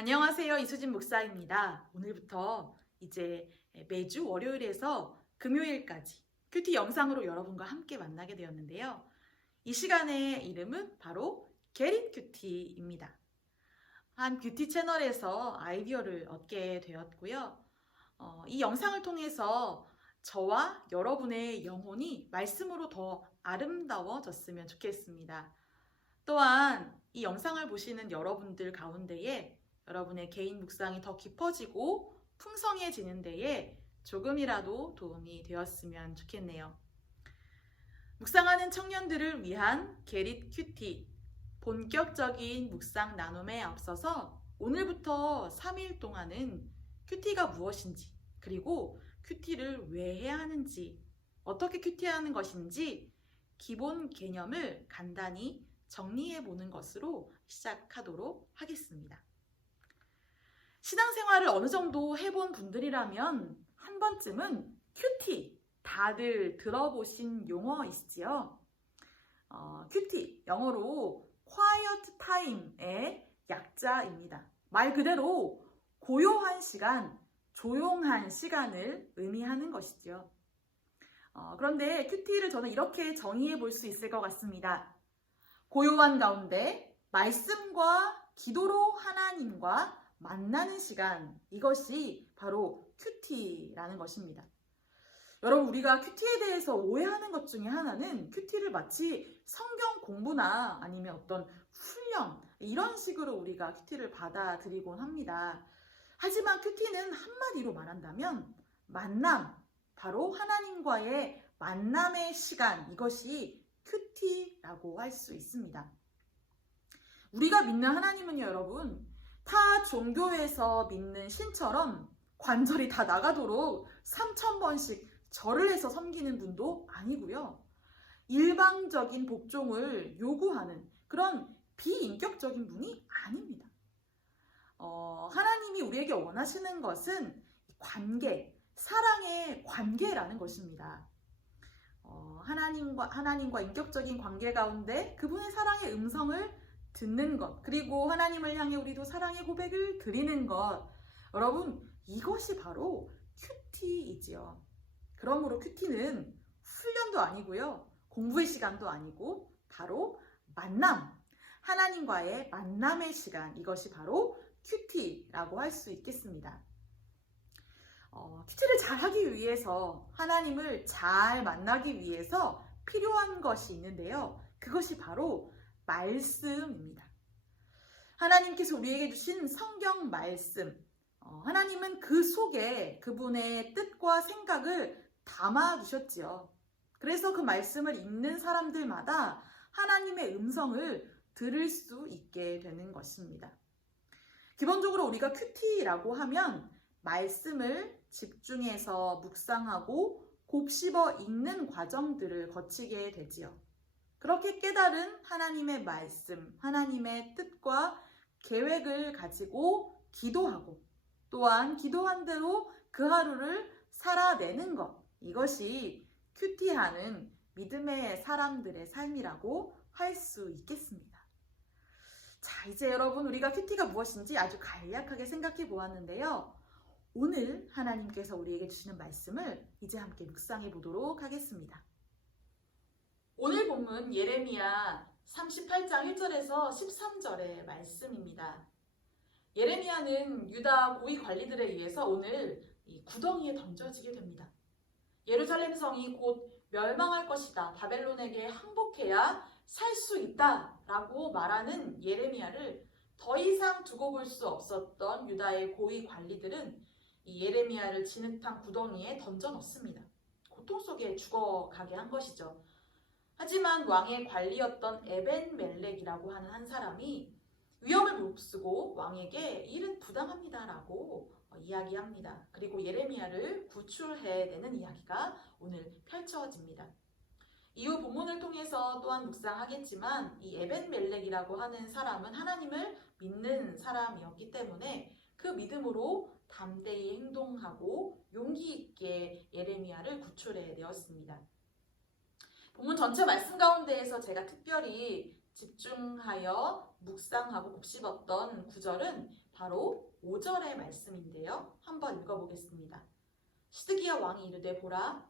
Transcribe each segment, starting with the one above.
안녕하세요. 이수진 목사입니다. 오늘부터 이제 매주 월요일에서 금요일까지 큐티 영상으로 여러분과 함께 만나게 되었는데요. 이 시간의 이름은 바로 Get It 큐티입니다. 한 뷰티 채널에서 아이디어를 얻게 되었고요. 이 영상을 통해서 저와 여러분의 영혼이 말씀으로 더 아름다워졌으면 좋겠습니다. 또한 이 영상을 보시는 여러분들 가운데에 여러분의 개인 묵상이 더 깊어지고 풍성해지는 데에 조금이라도 도움이 되었으면 좋겠네요. 묵상하는 청년들을 위한 게릿 큐티 본격적인 묵상 나눔에 앞서서 오늘부터 3일 동안은 큐티가 무엇인지, 그리고 큐티를 왜 해야 하는지, 어떻게 큐티하는 것인지 기본 개념을 간단히 정리해 보는 것으로 시작하도록 하겠습니다. 신앙생활을 어느 정도 해본 분들이라면 한 번쯤은 큐티 다들 들어보신 용어이시지요? 큐티, 영어로 Quiet Time의 약자입니다. 말 그대로 고요한 시간, 조용한 시간을 의미하는 것이지요. 그런데 큐티를 저는 이렇게 정의해 볼 수 있을 것 같습니다. 고요한 가운데 말씀과 기도로 하나님과 만나는 시간, 이것이 바로 큐티라는 것입니다. 여러분, 우리가 큐티에 대해서 오해하는 것 중에 하나는 큐티를 마치 성경 공부나 아니면 어떤 훈련, 이런 식으로 우리가 큐티를 받아들이곤 합니다. 하지만 큐티는 한마디로 말한다면 만남, 바로 하나님과의 만남의 시간, 이것이 큐티라고 할 수 있습니다. 우리가 믿는 하나님은요, 여러분, 타 종교에서 믿는 신처럼 관절이 다 나가도록 3,000번씩 절을 해서 섬기는 분도 아니고요. 일방적인 복종을 요구하는 그런 비인격적인 분이 아닙니다. 하나님이 우리에게 원하시는 것은 관계, 사랑의 관계라는 것입니다. 하나님과 인격적인 관계 가운데 그분의 사랑의 음성을 듣는 것, 그리고 하나님을 향해 우리도 사랑의 고백을 드리는 것, 여러분, 이것이 바로 큐티이지요. 그러므로 큐티는 훈련도 아니고요, 공부의 시간도 아니고 바로 만남, 하나님과의 만남의 시간, 이것이 바로 큐티라고 할 수 있겠습니다. 큐티를 잘 하기 위해서, 하나님을 잘 만나기 위해서 필요한 것이 있는데요. 그것이 바로 말씀입니다. 하나님께서 우리에게 주신 성경 말씀, 하나님은 그 속에 그분의 뜻과 생각을 담아주셨지요. 그래서 그 말씀을 읽는 사람들마다 하나님의 음성을 들을 수 있게 되는 것입니다. 기본적으로 우리가 큐티라고 하면 말씀을 집중해서 묵상하고 곱씹어 읽는 과정들을 거치게 되지요. 그렇게 깨달은 하나님의 말씀, 하나님의 뜻과 계획을 가지고 기도하고, 또한 기도한 대로 그 하루를 살아내는 것, 이것이 큐티하는 믿음의 사람들의 삶이라고 할 수 있겠습니다. 자, 이제 여러분, 우리가 큐티가 무엇인지 아주 간략하게 생각해 보았는데요. 오늘 하나님께서 우리에게 주시는 말씀을 이제 함께 묵상해 보도록 하겠습니다. 오늘 본문 예레미야 38장 1절에서 13절의 말씀입니다. 예레미야는 유다 고위 관리들에 의해서 오늘 이 구덩이에 던져지게 됩니다. 예루살렘 성이 곧 멸망할 것이다. 바벨론에게 항복해야 살 수 있다. 라고 말하는 예레미야를 더 이상 두고 볼 수 없었던 유다의 고위 관리들은 이 예레미야를 진흙탕 구덩이에 던져 넣습니다. 고통 속에 죽어가게 한 것이죠. 하지만 왕의 관리였던 에벤멜렉이라고 하는 한 사람이 위험을 무릅쓰고 왕에게 일은 부당합니다라고 이야기합니다. 그리고 예레미야를 구출해내는 이야기가 오늘 펼쳐집니다. 이후 본문을 통해서 또한 묵상하겠지만 이 에벤멜렉이라고 하는 사람은 하나님을 믿는 사람이었기 때문에 그 믿음으로 담대히 행동하고 용기 있게 예레미야를 구출해내었습니다. 본문 전체 말씀 가운데에서 제가 특별히 집중하여 묵상하고 곱씹었던 구절은 바로 5절의 말씀인데요. 한번 읽어보겠습니다. 시드기야 왕이 이르되 보라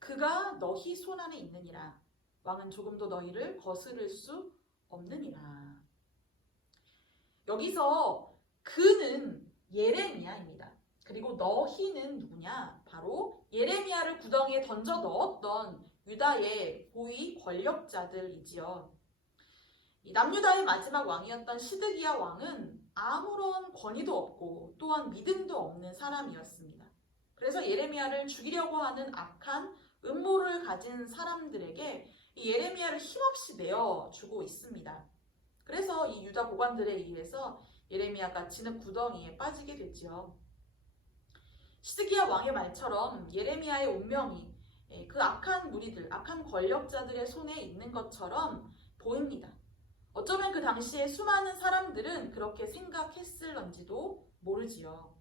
그가 너희 손 안에 있느니라. 왕은 조금도 너희를 거스를 수 없느니라. 여기서 그는 예레미야입니다. 그리고 너희는 누구냐? 바로 예레미야를 구덩이에 던져 넣었던 유다의 고위 권력자들이지요. 남유다의 마지막 왕이었던 시드기야 왕은 아무런 권위도 없고 또한 믿음도 없는 사람이었습니다. 그래서 예레미야를 죽이려고 하는 악한 음모를 가진 사람들에게 이 예레미야를 힘없이 내어주고 있습니다. 그래서 이 유다 고관들에 의해서 예레미야가 진흙 구덩이에 빠지게 되지요. 시드기야 왕의 말처럼 예레미야의 운명이 그 악한 무리들, 악한 권력자들의 손에 있는 것처럼 보입니다. 어쩌면 그 당시에 수많은 사람들은 그렇게 생각했을런지도 모르지요.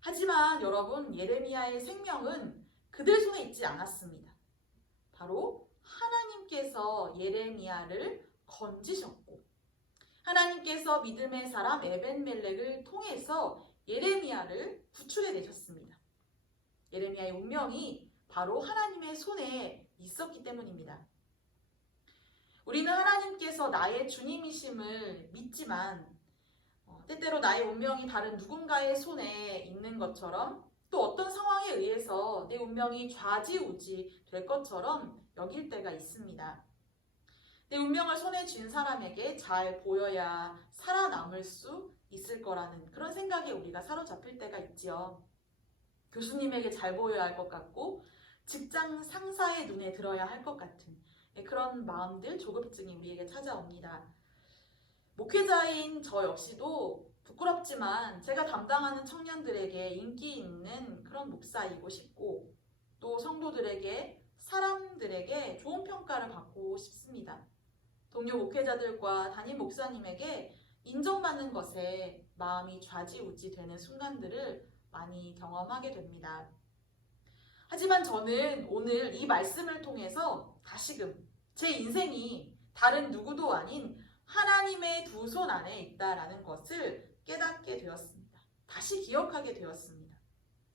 하지만 여러분, 예레미야의 생명은 그들 손에 있지 않았습니다. 바로 하나님께서 예레미야를 건지셨고 하나님께서 믿음의 사람 에벤멜렉을 통해서 예레미야를 구출해 내셨습니다. 예레미야의 운명이 바로 하나님의 손에 있었기 때문입니다. 우리는 하나님께서 나의 주님이심을 믿지만 때때로 나의 운명이 다른 누군가의 손에 있는 것처럼 또 어떤 상황에 의해서 내 운명이 좌지우지 될 것처럼 여길 때가 있습니다. 내 운명을 손에 쥔 사람에게 잘 보여야 살아남을 수 있을 거라는 그런 생각에 우리가 사로잡힐 때가 있지요. 교수님에게 잘 보여야 할 것 같고 직장 상사의 눈에 들어야 할 것 같은 그런 마음들, 조급증이 우리에게 찾아옵니다. 목회자인 저 역시도 부끄럽지만 제가 담당하는 청년들에게 인기 있는 그런 목사이고 싶고 또 성도들에게, 사람들에게 좋은 평가를 받고 싶습니다. 동료 목회자들과 담임 목사님에게 인정받는 것에 마음이 좌지우지 되는 순간들을 많이 경험하게 됩니다. 하지만 저는 오늘 이 말씀을 통해서 다시금 제 인생이 다른 누구도 아닌 하나님의 두 손 안에 있다라는 것을 깨닫게 되었습니다. 다시 기억하게 되었습니다.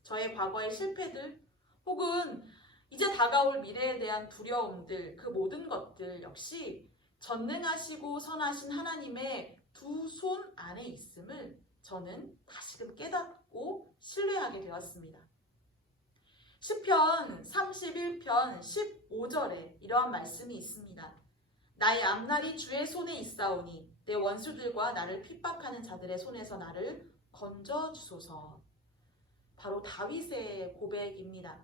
저의 과거의 실패들 혹은 이제 다가올 미래에 대한 두려움들, 그 모든 것들 역시 전능하시고 선하신 하나님의 두 손 안에 있음을 저는 다시금 깨닫고 신뢰하게 되었습니다. 시편 31편 15절에 이러한 말씀이 있습니다. 나의 앞날이 주의 손에 있사오니 내 원수들과 나를 핍박하는 자들의 손에서 나를 건져주소서. 바로 다윗의 고백입니다.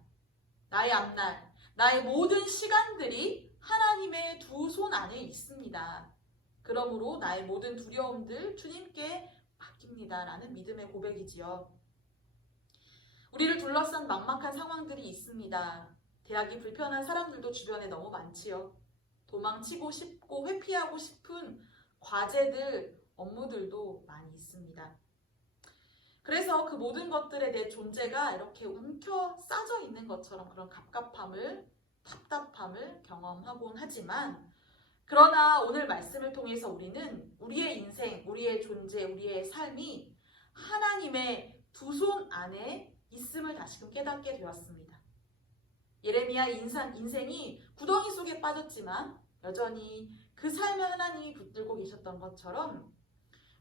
나의 앞날, 나의 모든 시간들이 하나님의 두 손 안에 있습니다. 그러므로 나의 모든 두려움들 주님께 맡깁니다. 라는 믿음의 고백이지요. 우리를 둘러싼 막막한 상황들이 있습니다. 대하기 불편한 사람들도 주변에 너무 많지요. 도망치고 싶고 회피하고 싶은 과제들, 업무들도 많이 있습니다. 그래서 그 모든 것들에 내 존재가 이렇게 움켜 싸져 있는 것처럼 그런 갑갑함을, 답답함을 경험하곤 하지만 그러나 오늘 말씀을 통해서 우리는 우리의 인생, 우리의 존재, 우리의 삶이 하나님의 두 손 안에 있음을 다시금 깨닫게 되었습니다. 예레미야 인생이 구덩이 속에 빠졌지만 여전히 그 삶을 하나님이 붙들고 계셨던 것처럼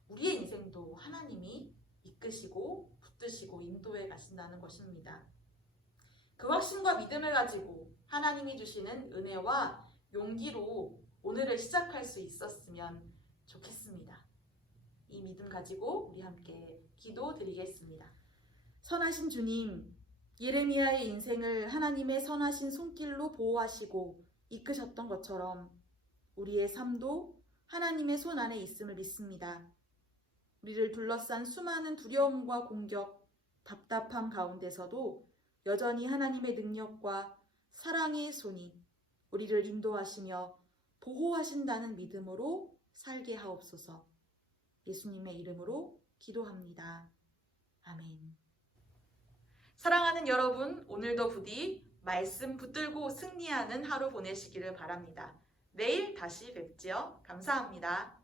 우리의 인생도 하나님이 이끄시고 붙드시고 인도해 가신다는 것입니다. 그 확신과 믿음을 가지고 하나님이 주시는 은혜와 용기로 오늘을 시작할 수 있었으면 좋겠습니다. 이 믿음 가지고 우리 함께 기도드리겠습니다. 선하신 주님, 예레미야의 인생을 하나님의 선하신 손길로 보호하시고 이끄셨던 것처럼 우리의 삶도 하나님의 손 안에 있음을 믿습니다. 우리를 둘러싼 수많은 두려움과 공격, 답답함 가운데서도 여전히 하나님의 능력과 사랑의 손이 우리를 인도하시며 보호하신다는 믿음으로 살게 하옵소서. 예수님의 이름으로 기도합니다. 아멘. 사랑하는 여러분, 오늘도 부디 말씀 붙들고 승리하는 하루 보내시기를 바랍니다. 내일 다시 뵙지요. 감사합니다.